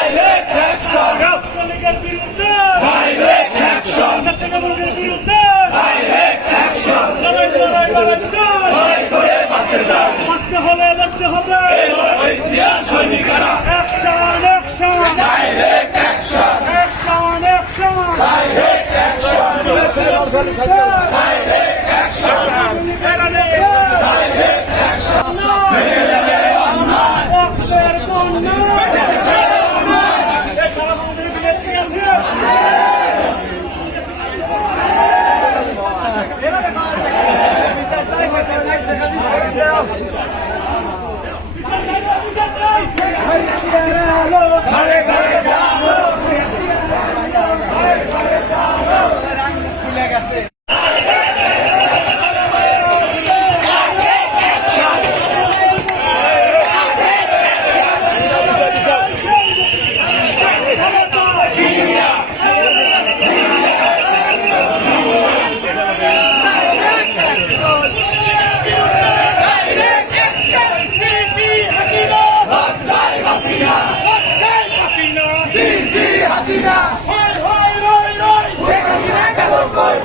Direct action! ছাত্রলীগের বিরুদ্ধে Direct action! তৃণমূলের বিরুদ্ধে Direct action! লড়াই চাই। লড়াই করে বাঁচতে চাই। বাঁচতে হলে লড়তে হবে। এই লড়াই জিয়ার সৈনিকেরা। Action action Direct action! Action action Direct action! Direct action! Direct action! মেনে নেবে অন্যায়। রক্তের বন্যা এই সারা বাংলাদেশে বিলেত কি আছে? ঘরে ঘরে যাও। Hasina, Hasina, high high high high, Sheikh Hasina কেন কই?